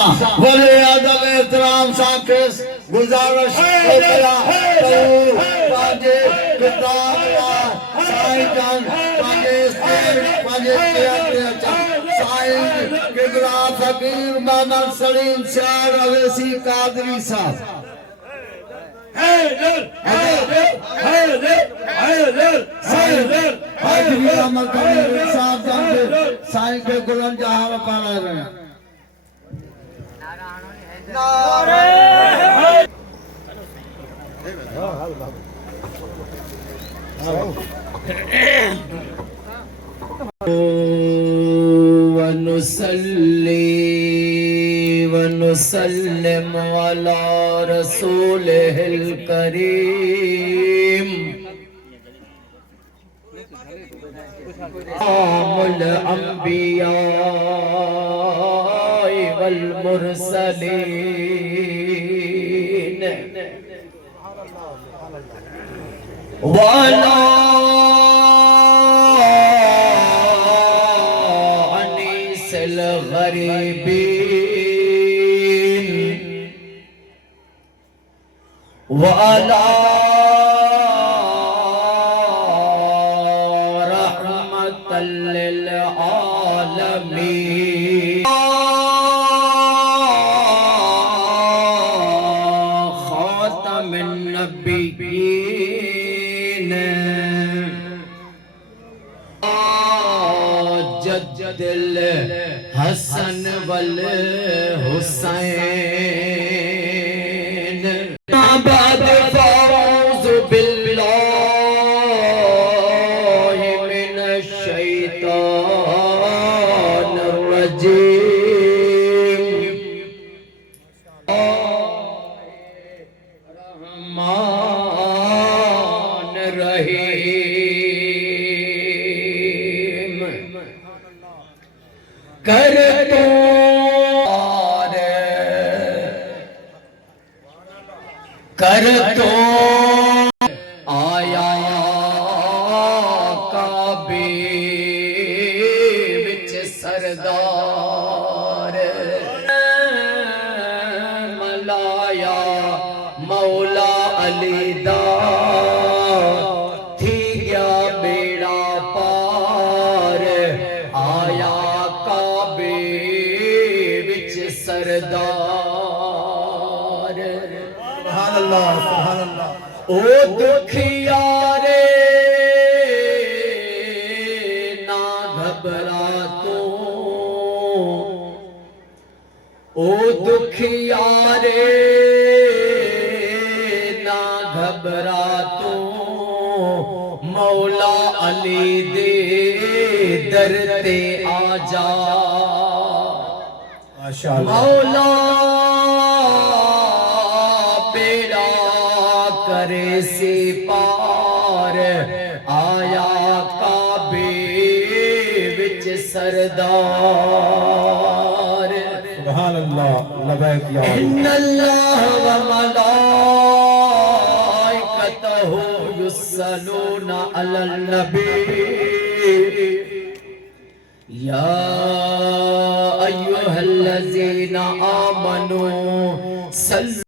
वली अदब एहतराम साखिस गुजारिश करा तो पाजे किताब साईं जान पाजे पाजे साईं किबरा फकीर मोहम्मद सलीम शाह अवैसी कादरी साहब साईं के गुलन जहां पाला रहे वनुसल्ली वनुसल्लिम अला रसूलिहिल करीम आमुल अंबिया वल मुरसलीन वाला अनीसल गरीबीन वाला रहमतल लिल आलमीन खातमुन नबिय्यीन जद्दिल हसन वल हुसैन बाद फ़ौज़ु बिल्लाहि मिनश शैतानिर रजीम रहमान रहीम कर तो कर तो आया काबे विच सरदार मलाया मौला अली दा थी गया बेड़ा पार आया काबे विच सरदार सुभान अल्लाह ओ दुखियारे ना घबरा तू ओ दुखियारे ना घबरा तू मौला अली दे दर ते आजा मौला बेड़ा करे से पार आया काबे विच सरदार सुभान अल्लाह लबैक या इन्नल्लाह व मलाइकतहु युसल्लूना अलल नबी या अय्युहल्लज़ीना आमनू